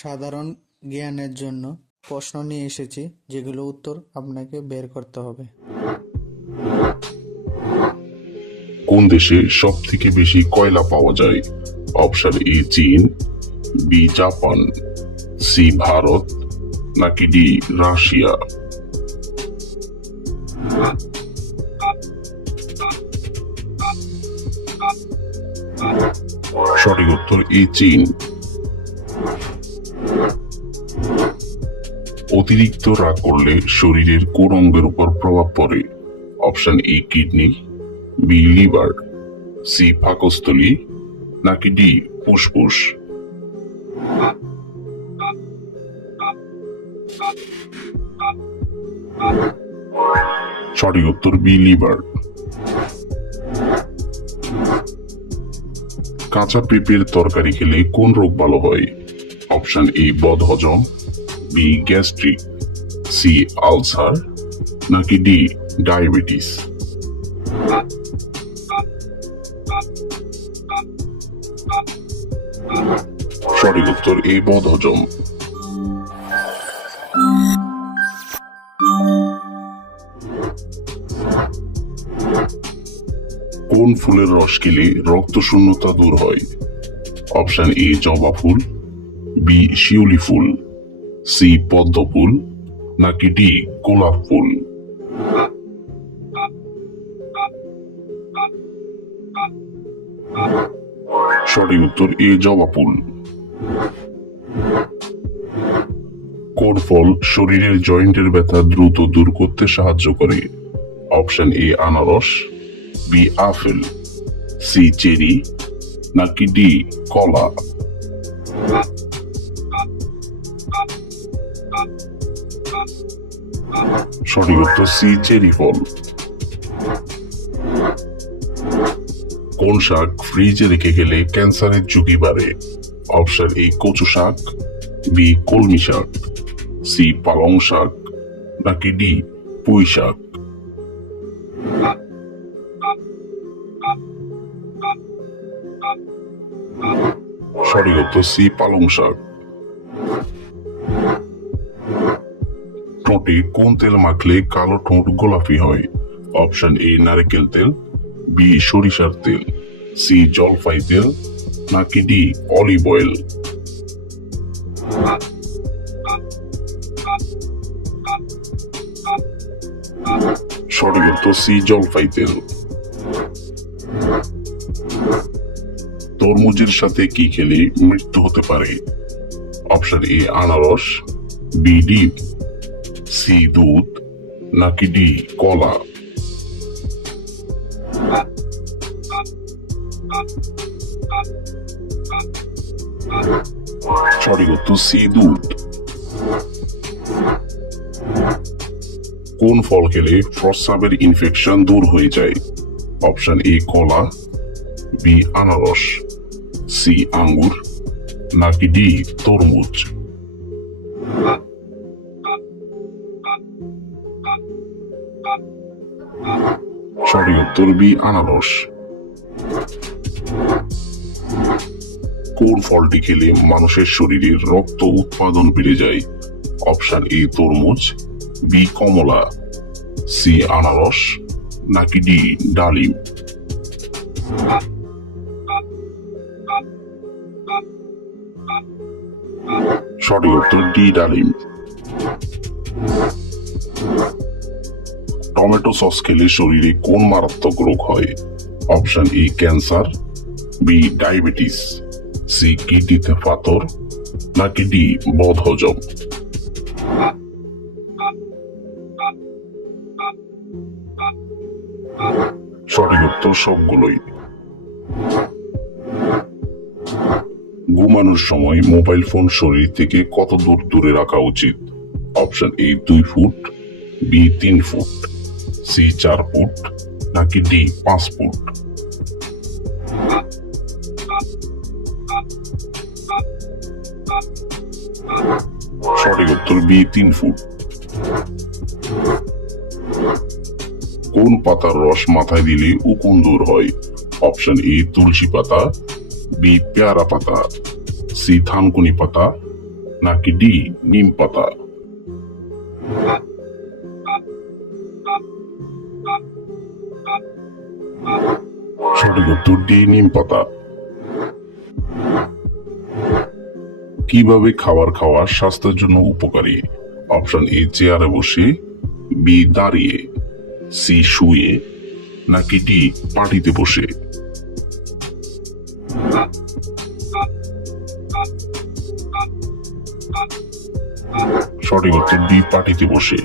সাধারণ জ্ঞানের জন্য প্রশ্ন নিয়ে এসেছি, যেগুলো উত্তর আপনাকে বের করতে হবে। কোন দেশে সব থেকে বেশি কয়লা পাওয়া যায়? অপশন এ চীন, বি জাপান, সি ভারত, নাকি ডি রাশিয়া? সঠিক উত্তর এ চীন। অতিরিক্ত রাগ করলে শরীরের কোন অঙ্গের উপর প্রভাব পড়ে? Option A kidney, B liver, C পাকস্থলী, নাকি ডি ফুসফুস? সঠিক উত্তর বি লিভার। কাঁচা পেঁপের তরকারি খেলে কোন রোগ ভালো হয়? অপশন এ বদহজম, বি গ্যাস্ট্রিক, সি আলসার, নাকি ডি ডায়াবেটিস? সঠিক উত্তর এ বদহজম। কোন ফুলের রস খেলে রক্ত শূন্যতা দূর হয়? অপশন এ জবা ফুল, বি শিউলি ফুল, সি পদ্ম ফুল, নাকি ডি গোলাপ ফুল? সঠিক উত্তর এ জবা ফুল। কোন ফল শরীরের জয়েন্টের ব্যথা দ্রুত দূর করতে সাহায্য করে? অপশন এ আনারস, বি আপেল, সি চেরি, নাকি ডি কলা? সঠিক উত্তর সি চেরি ফল। কোন শাক ফ্রিজে রেখে গেলে ক্যান্সারের ঝুঁকি বাড়ে? অপশন এ কচু শাক, বি কলমি শাক, সি পালং শাক, নাকি ডি পুঁই শাক? সঠিক উত্তর সি পালং শাক। ঠোঁটে কোন তেল মাখলে কালো ঠোঁট গোলাপি হয়? অপশন এ নারকেল তেল, বি সরিষার তেল, সি জলপাই তেল, নাকি ডি অলিভ অয়েল? সঠিক উত্তর সি জলপাই তেল। তরমুজের সাথে কি খেলে মৃত্যু হতে পারে? অপশন এ আনারস, বি ডিম, সি দুধ, নাকি ডি কলা? সঠিক উত্তর সি দুধ। কোন ফল খেলে প্রস্রাবের ইনফেকশন দূর হয়ে যায়? অপশন এ কলা, বি আনারস, সি আঙ্গুর, নাকি ডি তরমুজ? সঠিক উত্তর বি আনারস। কোন ফলটি খেলে মানুষের শরীরে রক্ত উৎপাদন বেড়ে যায়? অপশন এ তরমুজ, বি কমলা, সি আনারস, নাকি ডি ডালিম? সঠিক উত্তর ডি ডালিম। টমেটো সস খেলে শরীরে কোন মারাত্মক রোগ হয়? Option A cancer, B diabetes, C কিডনিতে পাথর, নাকি ডি বদহজম? সঠিক উত্তর সবগুলোই। ঘুমানোর সময় মোবাইল ফোন শরীর থেকে কত দূর দূরে রাখা উচিত? Option A 2 foot, B 3 foot, C 4 foot, নাকি ডি 5 ফুট? সঠিক উত্তর বি 3 ফুট। কোন পাতার রস মাথায় দিলে উকুন দূর হয়? অপশন এ তুলসী পাতা, বি পেয়ারা পাতা, সি থানকুনি পাতা, নাকি ডি নিম পাতা? সঠিক উত্তর ডি নিম পাতা। কিভাবে খাবার খাওয়া স্বাস্থ্যের জন্য উপকারী? অপশন এ চেয়ারে বসে, বি দাঁড়িয়ে, সি শুয়ে, নাকি ডি পাটিতে বসে? সঠিক উত্তর ডি পাটিতে বসে।